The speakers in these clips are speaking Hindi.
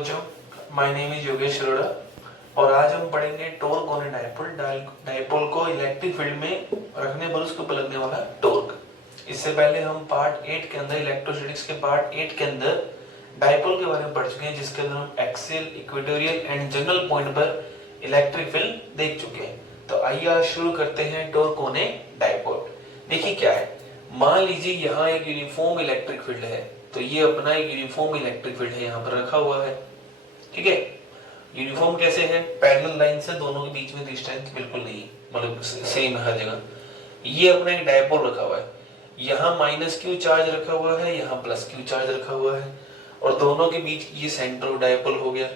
बच्चों, my name is Yogesh Arora और आज हम पढ़ेंगे torque on A dipole. Dipole को इलेक्ट्रिक फील्ड में रखने पर उसके ऊपर लगने वाला टॉर्क। इससे पहले हम पार्ट 8 के अंदर, इलेक्ट्रोस्टैटिक्स के पार्ट 8 के अंदर डायपोल के बारे में पढ़ चुके हैं, जिसके अंदर हम axial, equatorial and general point पर इलेक्ट्रिक फील्ड देख चुके हैं। तो आइए आज शुरू करते हैं टॉर्क ऑन ए डायपोल। देखिए क्या है, मान लीजिए यहाँ एक यूनिफॉर्म इलेक्ट्रिक फील्ड है, तो ये अपना एक यूनिफॉर्म इलेक्ट्रिक फील्ड है यहाँ पर रखा हुआ है। ठीक है, यूनिफॉर्म कैसे है? पैरेलल लाइन से दोनों के बीच में डिस्टेंस बिल्कुल नहीं, मतलब सेम है हर जगह। ये अपना एक डायपोल रखा हुआ है, यहाँ माइनस क्यू चार्ज रखा हुआ है, यहाँ प्लस क्यू चार्ज रखा हुआ है, और दोनों के बीच ये सेंटर ऑफ डायपोल हो गया।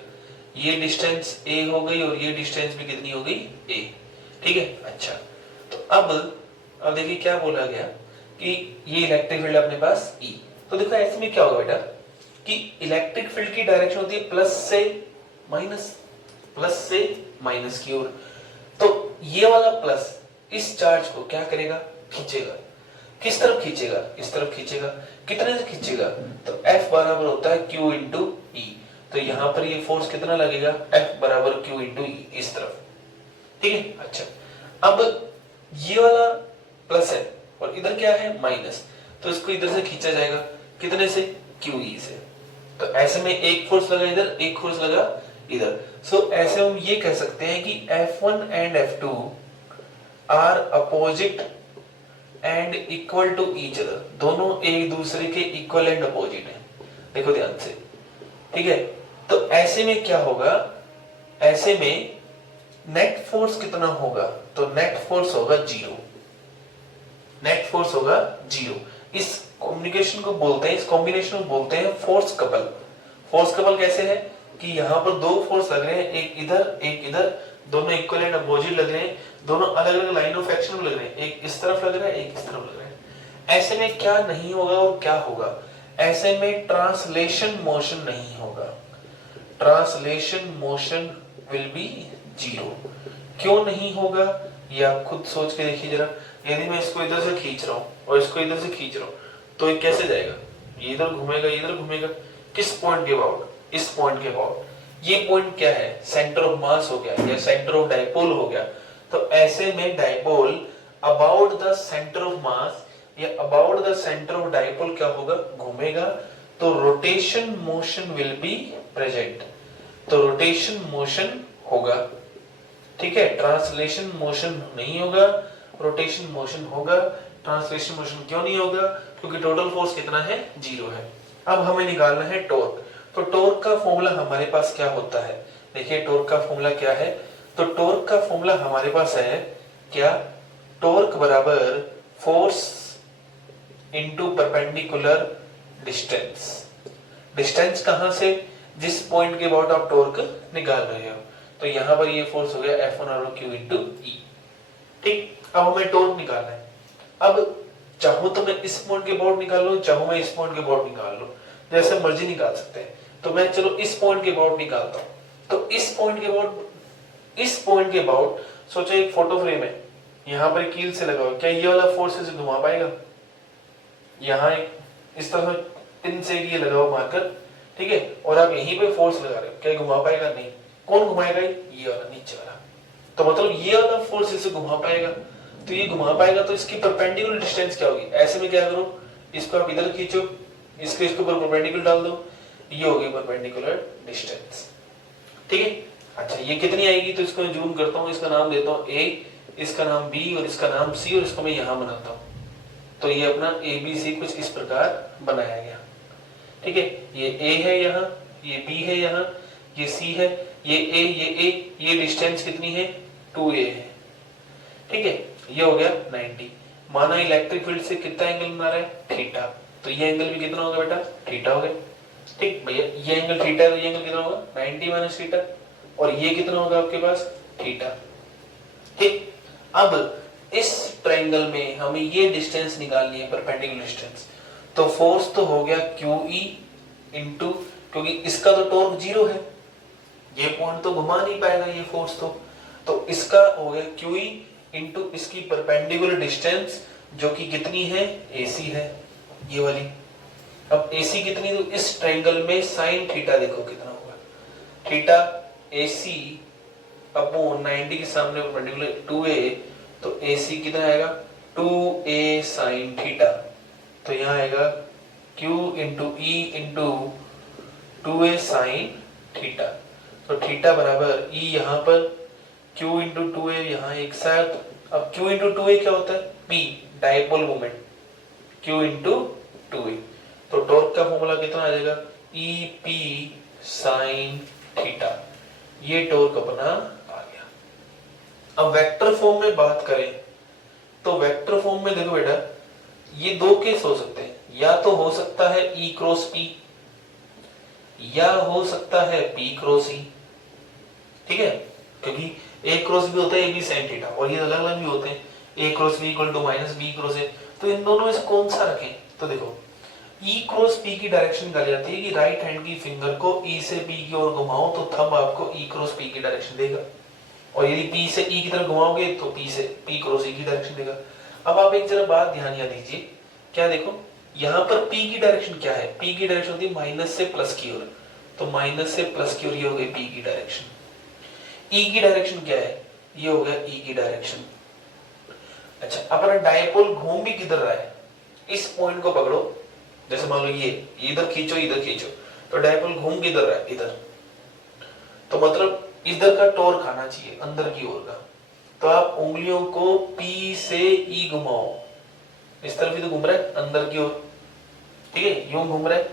ये डिस्टेंस ए हो गई और ये डिस्टेंस भी कितनी हो गई? ए। ठीक है, अच्छा तो अब देखिए क्या बोला गया कि ये इलेक्ट्रिक फील्ड अपने पास E। तो देखो ऐसे में क्या होगा बेटा कि इलेक्ट्रिक फील्ड की डायरेक्शन होती है प्लस से माइनस की ओर। तो ये वाला प्लस इस चार्ज को क्या करेगा? खींचेगा। किस तरफ खींचेगा? इस तरफ खींचेगा। कितने से खींचेगा? तो F बराबर होता है Q इंटू E। तो यहां पर ये फोर्स कितना लगेगा? F बराबर Q इंटू E, इस तरफ। ठीक है, अच्छा अब ये वाला प्लस है और इधर क्या है? माइनस। तो इसको इधर से खींचा जाएगा, कितने से? QE से। तो ऐसे में एक फोर्स लगा इधर, एक फोर्स लगा इधर। सो ऐसे हम ये कह सकते हैं कि F1 and F2 are opposite and equal to each other. दोनों एक दूसरे के इक्वल एंड अपोजिट हैं। देखो ध्यान से, ठीक है। तो ऐसे में क्या होगा? ऐसे में नेट फोर्स कितना होगा? तो नेट फोर्स होगा 0। नेट फोर्स होगा 0। इस कॉम्बिनेशन को बोलते हैं, इस कॉम्बिनेशन को बोलते हैं फोर्स कपल। फोर्स कपल कैसे है कि यहाँ पर दो फोर्स लग रहे हैं, एक इधर एक इधर, दोनों इक्वल एंड अपोजिट लग रहे हैं, दोनों अलग अलग लाइन ऑफ एक्शन में लग रहे हैं, एक इस तरफ लग रहा है, एक इस तरफ लग रहा है। ऐसे में क्या नहीं होगा और क्या होगा? ऐसे में ट्रांसलेशन मोशन नहीं होगा। Translation motion will B 0। क्यों नहीं होगा ये आप खुद सोच के देखिए जरा। यदि मैं इसको इधर से खींच रहा हूँ और इसको इधर से खींच रहा हूँ, तो ये कैसे जाएगा? ये इधर घूमेगा, इधर घूमेगा। किस पॉइंट के अबाउट? इस पॉइंट के अबाउट। ये पॉइंट क्या है? सेंटर ऑफ मास हो गया या सेंटर ऑफ डायपोल हो गया। तो ऐसे में dipole about the centre of mass या about the centre of dipole क्या होगा? घूमेगा। तो rotation motion will be present. तो रोटेशन मोशन होगा। ठीक है, ट्रांसलेशन मोशन नहीं होगा, रोटेशन मोशन होगा। ट्रांसलेशन मोशन क्यों नहीं होगा? क्योंकि टोटल फोर्स कितना है? 0 है। अब हमें निकालना है टॉर्क। तो टॉर्क का फॉर्मूला हमारे पास क्या होता है? देखिए टॉर्क का फॉर्मूला क्या है। तो टॉर्क का फॉर्मूला हमारे पास है क्या? टॉर्क बराबर force into perpendicular distance. Distance कहां से? जिस पॉइंट के अबाउट आप टॉर्क निकाल रहे हो। तो यहां पर ये फोर्स हो गया F1 और Q इंटू E। ठीक, अब हमें टॉर्क निकालना है। अब चाहूं तो मैं इस पॉइंट के अबाउट निकाल लूं, चाहूं मैं इस पॉइंट के अबाउट निकाल लूं, जैसे मर्जी निकाल सकते हैं। तो मैं चलो इस पॉइंट के अबाउट निकालता हूं। तो इस पॉइंट के अबाउट सोचो एक फोटो फ्रेम है, यहां पर कील से लगा हुआ, क्या ये वाला फोर्स इसे घुमा पाएगा? यहाँ एक इस तरह पिन से ये लगा हुआ मार्कर, ठीक है, और आप यहीं पे फोर्स लगा रहे हो, क्या घुमा पाएगा? नहीं। कौन घुमाएगा? ये वाला नीचे वाला। तो मतलब ये वाला फोर्स इसे घुमा पाएगा। तो ये घुमा पाएगा तो इसकी परपेंडिकुलर डिस्टेंस क्या होगी? ऐसे में क्या करो, इसको आप इधर खींचो, इसके ऊपर परपेंडिकुलर डाल दो, ये होगी परपेंडिकुलर डिस्टेंस। ठीक है, अच्छा ये कितनी आएगी? तो इसको मैं जूम करता हूँ, इसका नाम देता हूँ A, इसका नाम B और इसका नाम C, और इसको मैं यहाँ बनाता हूँ। तो ये अपना ABC कुछ इस प्रकार बनाया गया। ठीक है, ये A है यहाँ, ये B है यहाँ, ये C है, ये A, ये डिस्टेंस कितनी है? 2A है। ठीक है, ये हो गया 90। माना इलेक्ट्रिक फील्ड से कितना एंगल बना रहा है? थीटा। तो ये एंगल भी कितना होगा बेटा? थीटा हो गया। ठीक भैया, ये एंगल थीटा है तो ये एंगल कितना होगा? 90 माइनस थीटा। और ये कितना होगा आपके पास? थीटा। ठीक, अब इस ट्रायंगल में हमें ये डिस्टेंस निकालनी है, परपेंडिकुलर डिस्टेंस। तो फोर्स तो हो गया QE इंटू, क्योंकि इसका तो टॉर्क 0 है, ये पॉइंट तो घुमा नहीं पाएगा ये फोर्स। तो इसका हो गया QE इंटू इसकी परपेंडिकुलर डिस्टेंस, जो कि कितनी है? AC है, ये वाली। अब AC कितनी? तो इस ट्रायंगल में साइन थीटा देखो कितना होगा। थीटा AC अपॉन 90 के सामने परपेंडिकुलर 2a, तो AC कितना आएगा 2a sin थीटा, तो यहाँ आएगा Q into E into 2a sin theta, तो थीटा बराबर E यहाँ पर Q इंटू 2a यहाँ एक साथ। अब Q इंटू 2a क्या होता है P, dipole moment, Q into 2a, तो टॉर्क का फॉर्मूला कितना आ जाएगा EP sin थीटा, ये टॉर्क अपना आ गया। अब वेक्टर फॉर्म में बात करें तो वेक्टर फॉर्म में देखो बेटा, ये दो केस हो सकते हैं, या तो हो सकता है E क्रॉस P या हो सकता है P क्रॉस E, ठीक है, क्योंकि A क्रॉस B होता है AB sin थीटा, और ये अलग अलग भी होते हैं, A cross B equal to minus B cross A, तो इन दोनों में से कौन सा रखें, तो देखो E क्रॉस P की डायरेक्शन निकाली जाती है कि राइट हैंड की फिंगर को E से P की ओर घुमाओ तो थंब आपको E क्रॉस P की डायरेक्शन देगा, और यदि P से E की तरफ घुमाओगे तो P से P क्रॉस E की डायरेक्शन देगा। अब आप एक जरा बात ध्यान यहाँ दीजिए, क्या देखो यहाँ पर P की डायरेक्शन क्या है, P की डायरेक्शन होती है माइनस से प्लस की ओर, तो माइनस से प्लस की ओर ये हो गई P की डायरेक्शन। E की डायरेक्शन क्या है, ये हो गया E की डायरेक्शन। अच्छा, अपना डायपोल घूम भी किधर रहा है, इस पॉइंट को पकड़ो, जैसे मान लो ये इधर खींचो इधर खींचो, तो डायपोल घूम किधर रहा है इधर, तो मतलब इधर का टॉर्क आना चाहिए अंदर की ओर का, तो आप उंगलियों को P से E घुमाओ, इस तरफ ही तो घूम रहा है अंदर की ओर, ठीक है, यूं घूम रहा है,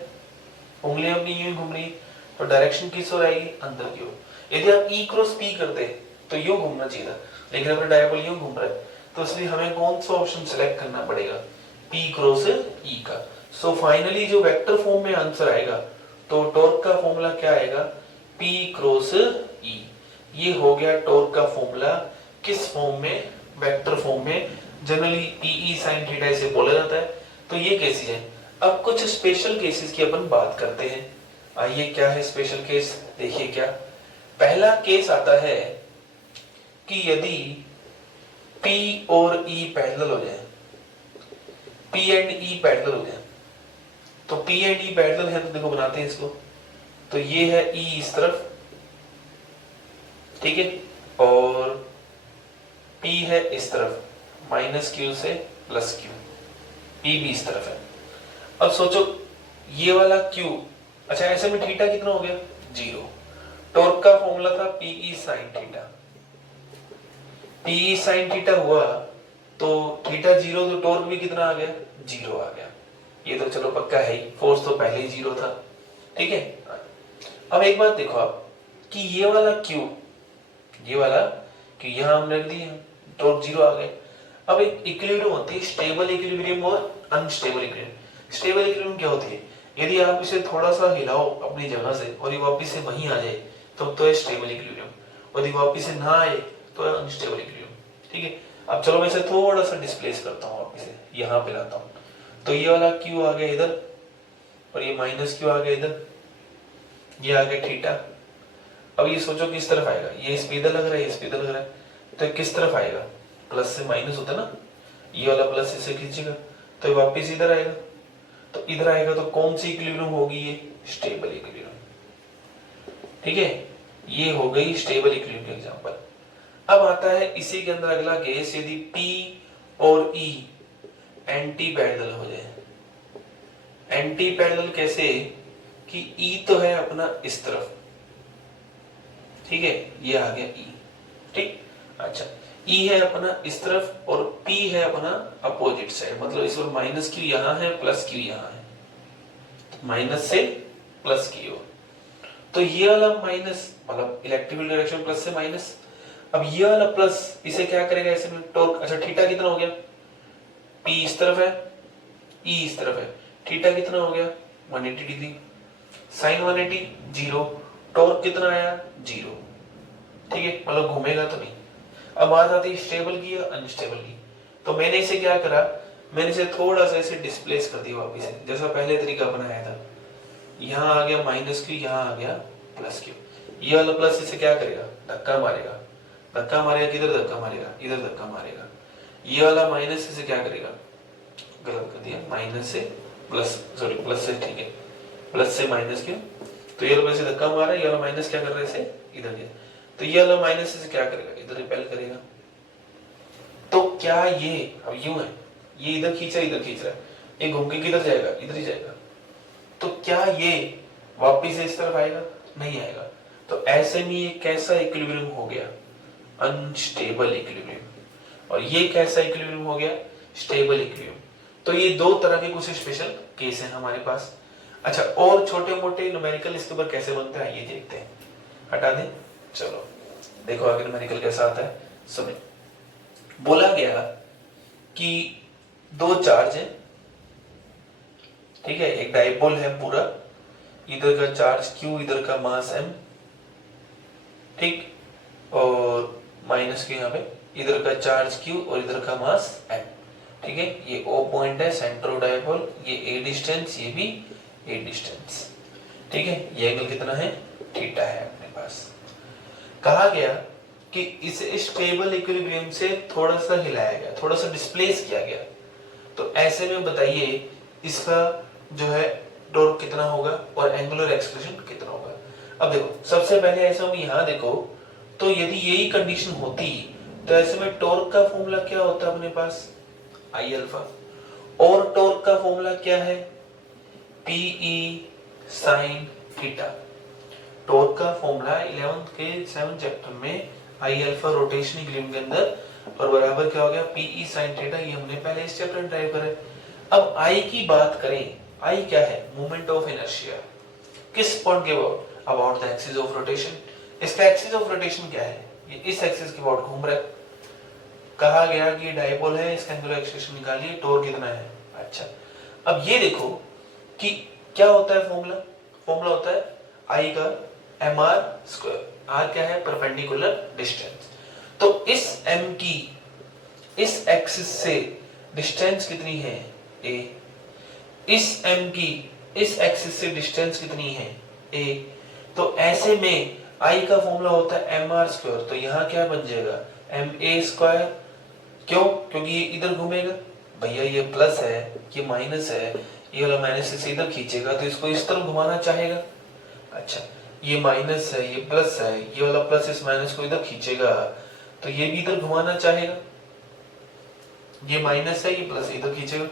उंगलियां अपनी यूं घूम रही है, तो डायरेक्शन किस ओर आएगी अंदर की ओर। यदि आप E क्रॉस P करते तो यूं घूमना चाहिए था, लेकिन अपना डायपोल यूं घूम रहा है, तो इसलिए हमें कौन सा ऑप्शन सिलेक्ट करना पड़ेगा, P क्रॉस E का। सो फाइनली जो वेक्टर फॉर्म में आंसर आएगा तो टॉर्क का फॉर्मूला क्या आएगा P क्रॉस E, ये हो गया टॉर्क का फॉर्मूला। किस फॉर्म में, वेक्टर फॉर्म में, जनरली PE sin थीटा इसे बोला जाता है। तो ये केसेस है। अब कुछ स्पेशल केसेस की अपन बात करते हैं। आइए, क्या है स्पेशल केस, देखिए क्या पहला केस आता है कि यदि P और E पैरेलल हो जाए, P एंड E पैरेलल हो जाए, तो P एंड E पैरेलल है तो देखो बनाते हैं इसको, तो ये है E इस तरफ, ठीक है, और P है इस तरफ, माइनस Q से प्लस Q, P भी इस तरफ है। अब सोचो ये वाला Q, अच्छा ऐसे में थीटा कितना हो गया 0, टॉर्क का फॉर्मूला था PE sin theta, PE sin theta हुआ तो थीटा 0, तो टॉर्क भी कितना आ गया 0 आ गया, ये तो चलो पक्का है ही, फोर्स तो पहले ही 0 था, ठीक है। अब एक बात देखो आप कि ये वाला Q, ये वाला कि यहां हमने रख दिया, टॉर्क 0 आ गया। अब एक इक्विलिब्रियम होती है, स्टेबल इक्विलिब्रियम और अनस्टेबल इक्विलिब्रियम। स्टेबल इक्विलिब्रियम क्या होती है, यदि आप इसे थोड़ा सा हिलाओ अपनी जगह से और ये वापस से वहीं आ जाए तो है स्टेबल इक्विलिब्रियम, और यदि वापस से ना आए तो है अनस्टेबल इक्विलिब्रियम, ठीक है। अब चलो मैं इसे थोड़ा सा डिस्प्लेस करता हूँ, वापस से यहाँ पे लाता हूँ, तो ये वाला Q आ गया इधर और ये माइनस Q आ गया इधर, ये आ गया थीटा। अब ये सोचो किस तरफ आएगा, ये इस पे इधर लग रहा है, इस पे इधर लग रहा है, तो किस तरफ आएगा, प्लस से माइनस होता है ना, ये वाला प्लस इसे खींचेगा तो ये वापस इधर आएगा, तो इधर आएगा तो कौन सी इक्विलिब्रियम होगी, ये स्टेबल इक्विलिब्रियम, ठीक है। ये हो गई स्टेबल इक्विलिब्रियम का एग्जांपल। अब आता है इसी के अंदर अगला केस, यदि P और E एंटी पैरेलल हो जाए। एंटी पैरेलल कैसे कि E तो है अपना इस तरफ, ठीक है, ये आ गया E, ठीक। अच्छा, E है अपना इस तरफ और P है अपना अपोजिट साइड, मतलब इस ओर माइनस Q यहां है, प्लस Q यहां है, माइनस से प्लस की ओर, तो ये वाला माइनस मतलब इलेक्ट्रिकल डायरेक्शन प्लस से माइनस। अब ये वाला प्लस इसे क्या करेगा ऐसे में, टॉर्क, अच्छा थीटा कितना हो गया, P इस तरफ है, E इस तरफ है, थीटा कितना हो गया 180 डिग्री, साइन 180 0, टॉर्क कितना आया 0, ठीक है, मतलब घूमेगा तो नहीं। अब बात आती है स्टेबल की या अनस्टेबल की, तो मैंने इसे क्या करा, मैंने इसे थोड़ा सा इसे डिस्प्लेस कर दिया वापस से, जैसा पहले तरीका बनाया था, यहाँ आ गया माइनस Q, यहाँ आ गया प्लस Q, ये वाला प्लस इसे क्या करेगा, धक्का मारेगा, धक्का मारेगा, किधर धक्का मारेगा, इधर धक्का मारेगा, ये वाला माइनस इसे क्या करेगा, गलत कर दिया, माइनस से प्लस, सॉरी प्लस से, ठीक है, प्लस से माइनस Q, तो ये वाला वैसे धक्का मारा, ये वाला माइनस क्या कर रहे हैं, इधर गया, तो ये वाला माइनस से क्या करेगा, इधर रिपेल करेगा। तो क्या ये अब यूं है, ये इधर खींच रहा है, इधर खींच रहा है, ये घूम के किधर जाएगा, इधर ही जाएगा। तो क्या ये वापिस इस तरफ आएगा, नहीं आएगा। तो ऐसे में ये कैसा इक्विलिब्रियम हो गया, अनस्टेबल इक्विलिब्रियम। और ये कैसा इक्विलिब्रियम हो गया, स्टेबल इक्विलिब्रियम। तो ये दो तरह के कुछ स्पेशल केस हैं हमारे पास। अच्छा, और छोटे मोटे न्यूमेरिकल इसके ऊपर कैसे बनते हैं ये देखते हैं। हटा दें, चलो देखो आगे न्यूमेरिकल कैसा आता है। सुनिए, बोला गया कि दो चार्ज है, ठीक है, एक डाइपोल है पूरा, इधर का चार्ज Q, इधर का मास M, ठीक, और माइनस के यहाँ पे इधर का चार्ज Q और इधर का मास M, ठीक है। ये O पॉइंट है, सेंटर डाइपोल, ये A डिस्टेंस, ये भी A डिस्टेंस, ठीक है। ये एंगल कितना है, थीटा है अपने पास। कहा गया कि इसे स्टेबल इक्विलिब्रियम से थोड़ा सा हिलाया गया, थोड़ा सा डिस्प्लेस किया गया। तो ऐसे में बताइए इसका जो है टॉर्क कितना होगा और एंगुलर एक्सेलरेशन कितना होगा। अब देखो, सबसे पहले ऐसा हम यहां देखो, तो यदि यही कंडीशन होती तो ऐसे में टॉर्क का फॉर्मूला क्या होता है अपने पास, आई अल्फा, और टॉर्क का फॉर्मूला क्या है, पीई साइन थीटा। टॉर्क का फॉर्मूला 11th के 7th चैप्टर में आई अल्फा रोटेशन इक्विलिब्रियम के अंदर, और बराबर क्या हो गया, पीई साइन थीटा। ये हमने पहले इस चैप्टर में ड्राइव करा है। अब आई की बात करें, आई क्या है, मोमेंट ऑफ इनर्शिया, किस पॉइंट के about the axis of rotation. इसका एक्सिस ऑफ रोटेशन क्या है, ये इस एक्सिस के अबाउट घूम रहा है। कहा गया कि डाइपोल है, इसका एंगुलर एक्सेलरेशन निकालिए, टॉर्क कितना है। अच्छा, अब ये देखो कि क्या होता है फॉर्मूला, फॉर्मूला होता है आई का mr स्क्वायर, r क्या है, परपेंडिकुलर डिस्टेंस। तो इस m की इस एक्सिस से डिस्टेंस कितनी है, a, इस m की इस एक्सिस से डिस्टेंस कितनी है, a। तो ऐसे में I का फॉर्मूला होता है mr स्क्वायर, तो यहाँ क्या बन जाएगा, ma स्क्वायर। क्यों, क्योंकि ये इधर घूमेगा, भैया ये प्लस है, ये माइनस है, ये वाला माइनस से इधर खींचेगा तो इसको इस तरफ घुमाना चाहेगा। अच्छा, ये माइनस है, ये प्लस है, ये वाला प्लस इस माइनस को इधर खींचेगा तो ये भी इधर घुमाना चाहेगा। ये माइनस है, ये प्लस इधर खींचेगा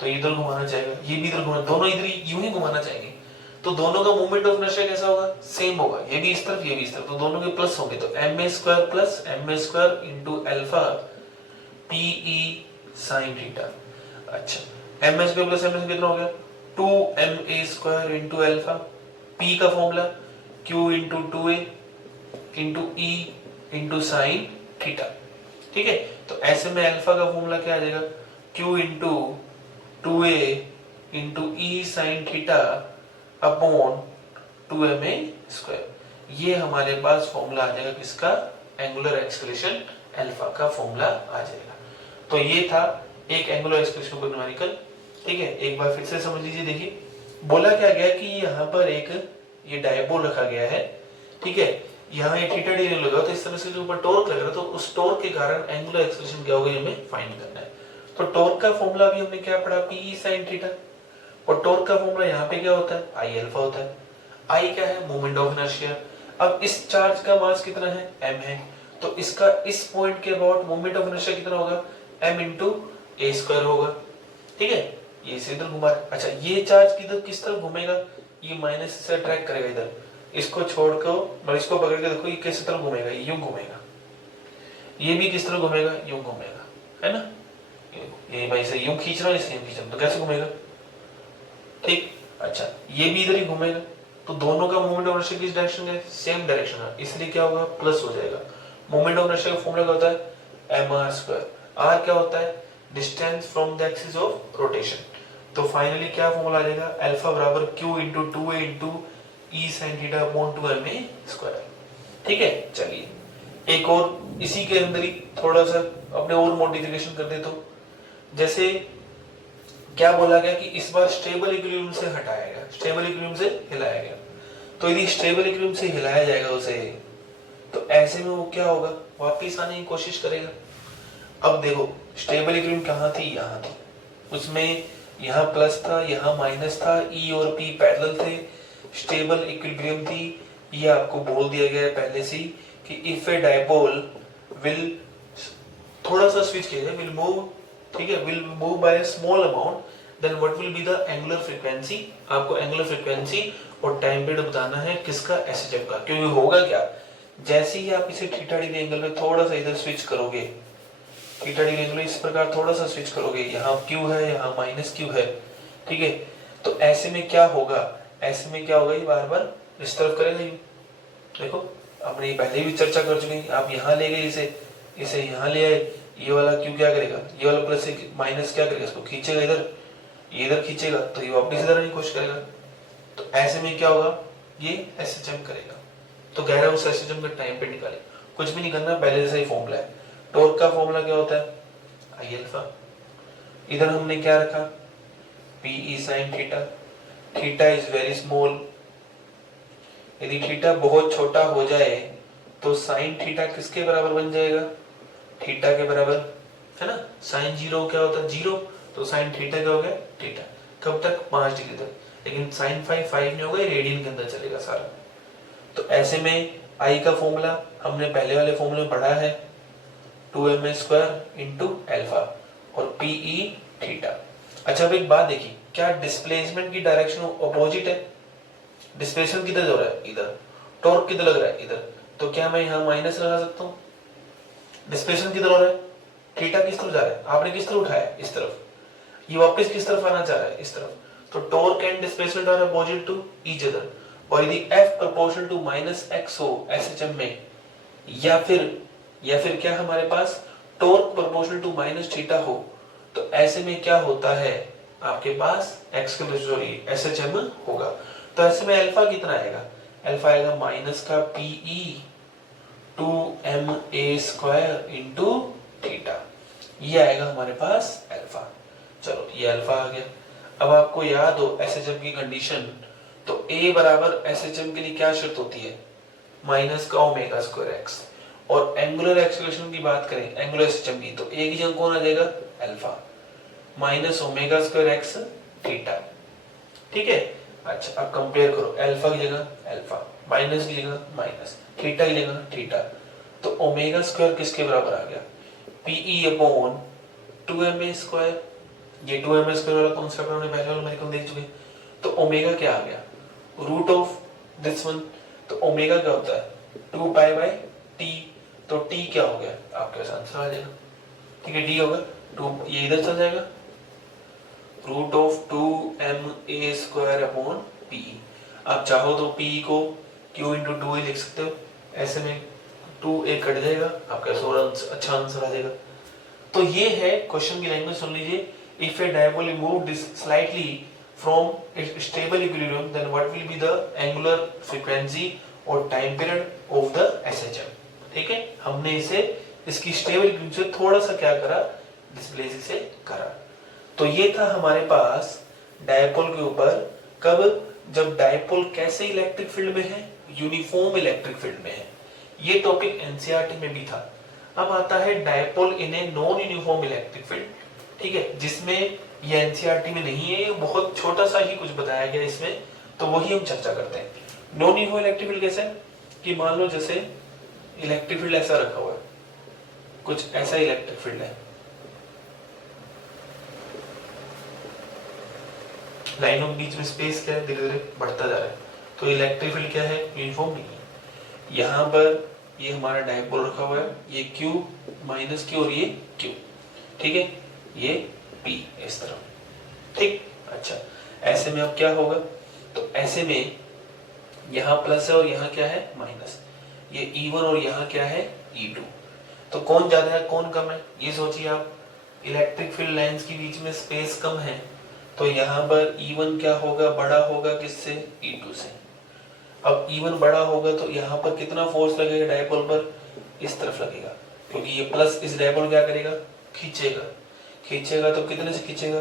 तो इधर घुमाना चाहेगा, ये भी इधर घुमाना, दोनों इधर यूं ही घुमाना चाहेंगे। तो दोनों का मोमेंट ऑफ इनर्शिया कैसा होगा, सेम होगा, ये भी इस तरफ, ये भी इस तरफ, तो दोनों के प्लस होंगे। तो ma square plus ma square into alpha pe sin theta. अच्छा, ma स्क्वायर प्लस ma कितना हो गया, 2ma square into alpha, p का formula q into 2a into e into sin theta, ठीक है। तो ऐसे में अल्फा का फॉर्मूला क्या आ जाएगा, q into 2a into e sin theta upon 2ma square. ये हमारे पास फॉर्मूला आ जाएगा किसका, एंगुलर एक्सेलरेशन अल्फा का फॉर्मूला आ जाएगा। तो ये था एक एंगुलर एक्सेलरेशन का न्यूमेरिकल, ठीक है। एक बार फिर से समझ लीजिए, देखिए बोला क्या गया कि यहाँ पर एक ये डायपोल रखा गया है, ठीक है, यहाँ ये थीटा डी लगा, तो इस तरह से जो ऊपर टॉर्क लग रहा है, तो उस टॉर्क के कारण एंगुलर एक्सेलरेशन क्या होगा हमें फाइंड करना है। तो टॉर्क का फॉर्मूला भी हमने क्या पढ़ा, पी साइन थीटा, और टॉर्क का फॉर्मूला यहाँ पे क्या होता है, आई अल्फा होता है। आई क्या है, मोमेंट ऑफ इनर्शिया। अब इस चार्ज का मास कितना है, m है, तो इसका इस पॉइंट के अबाउट मोमेंट ऑफ इनर्शिया कितना होगा, m इंटू a स्क्वायर होगा, ठीक है। ये इसे इधर घुमा, अच्छा ये चार्ज किधर किस तरफ घूमेगा, ये माइनस से अट्रैक्ट करेगा इधर, इसको छोड़कर और इसको पकड़ के देखो ये किस तरफ घूमेगा, यूं घूमेगा, ये भी किस तरफ घूमेगा, यूं घूमेगा, है ना। ये भाई से यूं खींच रहा है, इसे यूं खींच रहा, तो कैसे घूमेगा, ठीक। अच्छा, ये भी इधर ही घूमेगा, तो दोनों का मोमेंट ऑफ इनर्शिया किस डायरेक्शन है, सेम डायरेक्शन है, इसलिए क्या होगा, प्लस हो जाएगा। मोमेंट ऑफ इनर्शिया का फॉर्मूला क्या होता है, mr स्क्वायर। r क्या होता है, distance from the axis of rotation. तो फाइनली क्या फॉर्मूला आ जाएगा, अल्फा बराबर q into 2a into e sin theta upon 2ma square, ठीक है। चलिए एक और इसी के अंदर ही थोड़ा सा अपने और मॉडिफिकेशन कर दे, तो जैसे क्या बोला गया कि इस बार स्टेबल इक्विलिब्रियम से हटाया गया, स्टेबल इक्विलिब्रियम से हिलाया गया। तो यदि स्टेबल इक्विलिब्रियम से हिलाया जाएगा उसे, तो ऐसे में वो क्या होगा, वापिस आने की कोशिश करेगा। अब देखो स्टेबल इक्विलिब्रियम कहाँ थी, यहाँ थी, उसमें यहाँ प्लस था, यहाँ माइनस था, ई और पी पैरेलल थे, स्टेबल इक्विलिब्रियम थी, ये आपको बोल दिया गया है पहले से ही कि इफ ए डायपोल विल, थोड़ा सा स्विच किया जाए, विल मूव, ठीक है, will move by a small amount, then what will be the angular frequency. आपको एंगुलर फ्रीक्वेंसी और टाइम पीरियड बताना है किसका, एसएचएफ का। क्योंकि होगा क्या, जैसे ही आप इसे थीटा डिग्री एंगल में थोड़ा सा इधर स्विच करोगे, थीटा डिग्री एंगल में इस प्रकार थोड़ा सा स्विच करोगे, यहाँ क्यू है, यहाँ माइनस क्यू है, ठीक है, तो ऐसे में क्या होगा, ऐसे में क्या होगा, ये बार बार इस तरफ करेगा। ये देखो हमने ये पहले भी चर्चा कर चुके हैं, आप यहाँ ले गए इसे, इसे यहाँ ले आए, ये वाला क्यू क्या करेगा, ये वाला प्लस माइनस क्या करेगा, इसको खींचेगा इधर, ये इधर खींचेगा तो ये वापस इधर आने की कोशिश करेगा। तो ऐसे में क्या होगा, ये एसएचएम करेगा। तो कह रहा है उस एसएचएम का टाइम पे निकाले, कुछ भी नहीं करना, पहले जैसा ही फॉर्मूला है। टॉर्क का फॉर्मूला क्या होता है, आई अल्फा। इधर हमने क्या रखा, PE sine theta, theta is very small, यदि थीटा बहुत छोटा हो जाए तो साइन थीटा किसके बराबर बन जाएगा, थीटा के बराबर, है ना। साइन जीरो क्या होता है, जीरो, तो साइन थीटा क्या हो गया, थीटा। कब तक, 5 डिग्री तक। लेकिन साइन 5 नहीं होगा, रेडियन के अंदर चलेगा सारा। तो ऐसे में आई का फॉर्मूला हमने पहले वाले फॉर्मूले में पढ़ा है, 2ma² इंटू अल्फा और पीई थीटा। अच्छा अब एक बात देखिए, क्या डिस्प्लेसमेंट की डायरेक्शन अपोजिट है, डिस्प्लेसमेंट किधर हो रहा है, इधर, टॉर्क किधर लग रहा है, इधर, तो क्या मैं यहाँ माइनस लगा सकता हूँ। डिस्प्लेसमेंट किधर हो रहा है, थीटा किस तरफ जा रहा है, आपने किस तरफ उठाया, इस तरफ, ये वापस किस तरफ आना चाह रहा है, इस तरफ। तो torque and displacement are opposite to each other, और यदि f प्रोपोर्शनल टू -x हो एसएचएम में, या फिर क्या हमारे पास टॉर्क प्रोपोर्शनल टू -थीटा हो, तो ऐसे में क्या होता है, आपके पास x के सॉरी एसएचएम होगा। तो ऐसे में अल्फा कितना आएगा, अल्फा आएगा माइनस का पीई 2ma² इंटू थीटा, ये आएगा हमारे पास अल्फा। चलो ये अल्फा आ गया। अब आपको याद हो एसएचएम की कंडीशन, तो a बराबर एसएचएम के लिए क्या शर्त होती है, माइनस का ω² x, और एंगुलर एक्सेलरेशन की बात करें, एंगुलर एसएचएम की, तो a की जगह कौन आ जाएगा, अल्फा, माइनस ω² x थीटा, ठीक है। अच्छा अब कंपेयर करो, अल्फा की जगह अल्फा, माइनस की जगह माइनस, थीटा की जगह थीटा, तो ω² किसके बराबर आ गया, पीई अपॉन 2ma²। ये 2ma² वाला कॉन्सेप्ट हमने पहले वाले मेरे को देख चुके। तो ओमेगा क्या आ गया, रूट ऑफ दिस वन, तो ओमेगा क्या होता है, 2π/t, तो t क्या हो गया, आपके पास आंसर आ जाएगा, ठीक है, d होगा 2, ये इधर चल जाएगा, root of 2ma² upon p। आप चाहो तो p को q इंटू 2a लिख सकते हो, ऐसे में 2a कट जाएगा, आपका अच्छा आंसर आ जाएगा। तो ये है क्वेश्चन की लैंग्वेज, सुन लीजिए, if A dipole moved slightly from stable equilibrium, then what will be the angular frequency और time period of the SHM, ठीक है। हमने इसे इसकी स्टेबल इक्विलिब्रियम से थोड़ा सा क्या करा, डिस्प्लेस से करा। तो ये था हमारे पास डायपोल के ऊपर, कब, जब डायपोल कैसे इलेक्ट्रिक फील्ड में है, यूनिफॉर्म इलेक्ट्रिक फील्ड में है। ये टॉपिक एनसीईआरटी में भी था। अब आता है dipole in a non uniform electric field, ठीक है, जिसमें ये एनसीईआरटी में नहीं है, ये बहुत छोटा सा ही कुछ बताया गया इसमें, तो वही हम चर्चा करते हैं। नॉन यूनिफॉर्म इलेक्ट्रिक फील्ड कैसे, कि मान लो जैसे इलेक्ट्रिक फील्ड ऐसा रखा हुआ है, कुछ ऐसा इलेक्ट्रिक फील्ड है, लाइनों के बीच में स्पेस क्या है, धीरे धीरे बढ़ता जा रहा है, तो इलेक्ट्रिक फील्ड क्या है, यूनिफॉर्म नहीं है। यहाँ पर ये हमारा डायपोल रखा हुआ है, ये Q माइनस Q और ये Q, ठीक है, ये P इस तरह, ठीक। अच्छा ऐसे में अब क्या होगा, तो ऐसे में यहाँ प्लस है और यहाँ क्या है, माइनस, ये E1 और यहाँ क्या है, E2, तो कौन ज्यादा है कौन कम है, ये सोचिए आप। इलेक्ट्रिक फील्ड लाइंस के बीच में स्पेस कम है, तो यहाँ पर E1 क्या होगा, बड़ा होगा किससे, E2 से। अब E1 बड़ा होगा तो यहाँ पर कितना फोर्स लगेगा डायपोल पर, इस तरफ लगेगा, क्योंकि ये प्लस इस डायपोल क्या करेगा, खींचेगा, खींचेगा तो कितने से खींचेगा,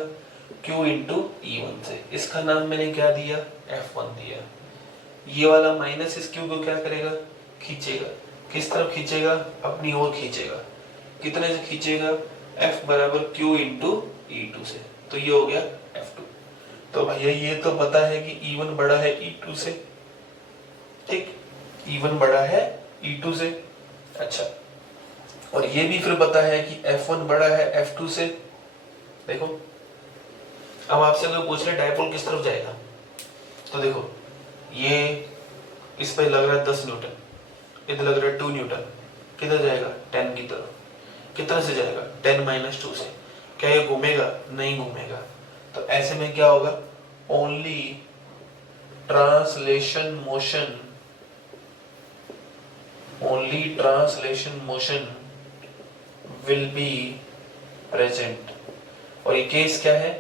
Q इंटू E1 से। इसका नाम मैंने क्या दिया, F1 दिया। ये वाला माइनस इस Q को क्या करेगा, खींचेगा, किस तरफ खींचेगा, अपनी ओर खींचेगा, कितने से खींचेगा, F बराबर Q इंटू E2 से, तो ये हो गया F2। तो भैया ये तो पता है कि E1 बड़ा है E2 से, ठीक, E1 बड़ा है E2 से। अच्छा, और ये भी फिर पता है कि F1 बड़ा है F2 से। देखो अब आपसे अगर पूछ रहे डायपोल किस तरफ जाएगा, तो देखो ये इस पर लग रहा है 10 न्यूटन, इधर लग रहा है 2 न्यूटन, किधर जाएगा 10 की तरफ। कितना से जाएगा 10 - 2 से। क्या ये घूमेगा? नहीं घूमेगा। तो ऐसे में क्या होगा, only translation motion, only translation motion will be present. और ये केस क्या है,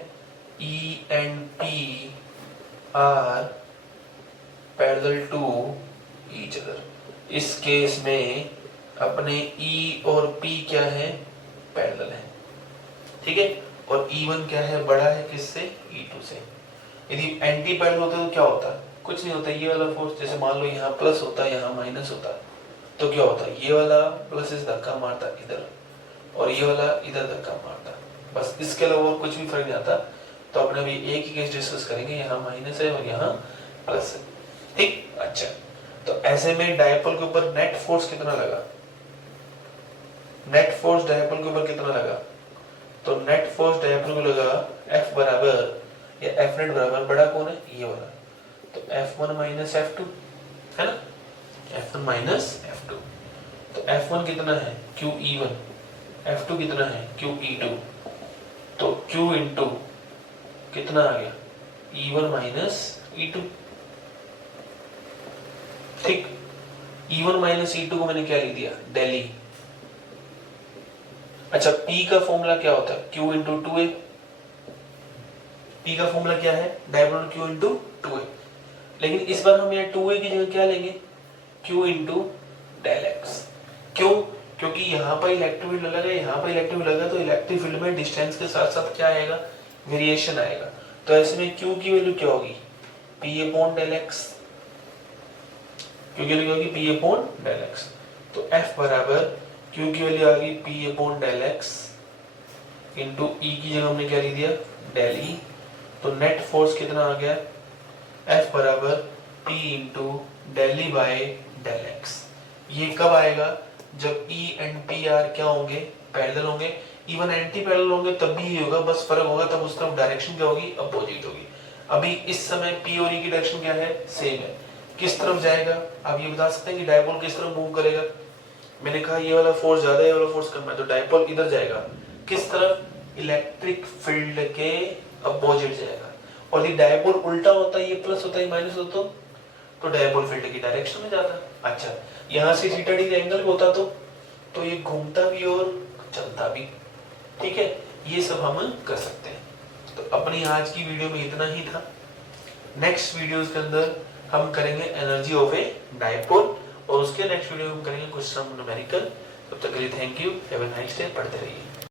E and P are parallel to each other। इस केस में अपने E और P क्या है, पैरेलल है, ठीक है। और E1 क्या है, बड़ा है किससे, E2 से। यदि एंटी पैरेलल होते तो क्या होता, कुछ नहीं होता। ये वाला फोर्स जैसे मान लो यहाँ प्लस होता है, यहाँ माइनस होता, तो क्या होता, ये वाला प्लस इस धक्का मारता इधर, और ये वाला इधर धक्का मारता, बस इसके अलावा और कुछ भी फर्क नहीं आता। तो अपने अभी एक ही केस डिस्कस करेंगे, यहाँ माइनस है और यहाँ प्लस है, ठीक। अच्छा, तो ऐसे में डायपोल के ऊपर नेट फोर्स कितना लगा, नेट फोर्स डायपोल के ऊपर कितना लगा, तो नेट फोर्स डायपोल को लगा F बराबर या F नेट बराबर, बड़ा कौन है, ये वाला, तो F1 - F2 है ना, F1 - F2। तो F1 कितना है, QE1, F2 कितना है, QE2। तो Q इंटू कितना आ गया, E1 - E2, ठीक। E1 - E2 को मैंने क्या लिख दिया, डेली। अच्छा, P का फॉर्मूला क्या होता है, Q इंटू 2A। P का फॉर्मूला क्या है, डायपोल Q इंटू 2A। लेकिन इस बार हम यहाँ 2A की जगह क्या लेंगे, Q इंटू डेल एक्स। क्यों, क्योंकि यहाँ पर इलेक्ट्रिक फील्ड लगा है, यहाँ पर इलेक्ट्रिक फील्ड लगा, तो इलेक्ट्रिक फील्ड में डिस्टेंस के साथ साथ क्या आएगा, वेरिएशन आएगा। तो ऐसे में Q की वैल्यू क्या होगी, P upon del x, Q की वैल्यू होगी P अपॉन डेल एक्स। तो F बराबर Q की वैल्यू आ गई P upon del x into E की जगह हमने क्या लिख दिया, डेल E। तो नेट फोर्स कितना आ गया, F बराबर P into del E by del x. ये कब आएगा, जब E एंड P आर क्या होंगे, पैरेलल होंगे। इवन एंटी पैरेलल होंगे तब भी ये होगा, बस फर्क होगा तब उस तरफ डायरेक्शन क्या होगी, अपोजिट होगी। अभी इस समय P और E की डायरेक्शन क्या है, सेम है। किस तरफ जाएगा, आप ये बता सकते हैं कि डायपोल किस तरफ मूव करेगा। मैंने कहा ये वाला फोर्स ज्यादा है, ये वाला फोर्स कम है, तो डायपोल इधर जाएगा, किस तरफ, इलेक्ट्रिक फील्ड के अपोजिट जाएगा। और ये डायपोल उल्टा होता है, ये प्लस होता है, माइनस होता तो डायपोल फील्ड की डायरेक्शन में जाता। अच्छा, यहाँ से थीटा डिग्री एंगल होता तो ये घूमता भी और चलता भी, ठीक है। ये सब हम कर सकते हैं। तो अपनी आज की वीडियो में इतना ही था। नेक्स्ट वीडियोस के अंदर हम करेंगे एनर्जी ऑफ ए डायपोल, और उसके नेक्स्ट वीडियो में हम करेंगे कुछ सम न्यूमेरिकल। तब तक के लिए thank you, have a nice day, पढ़ते रहिए।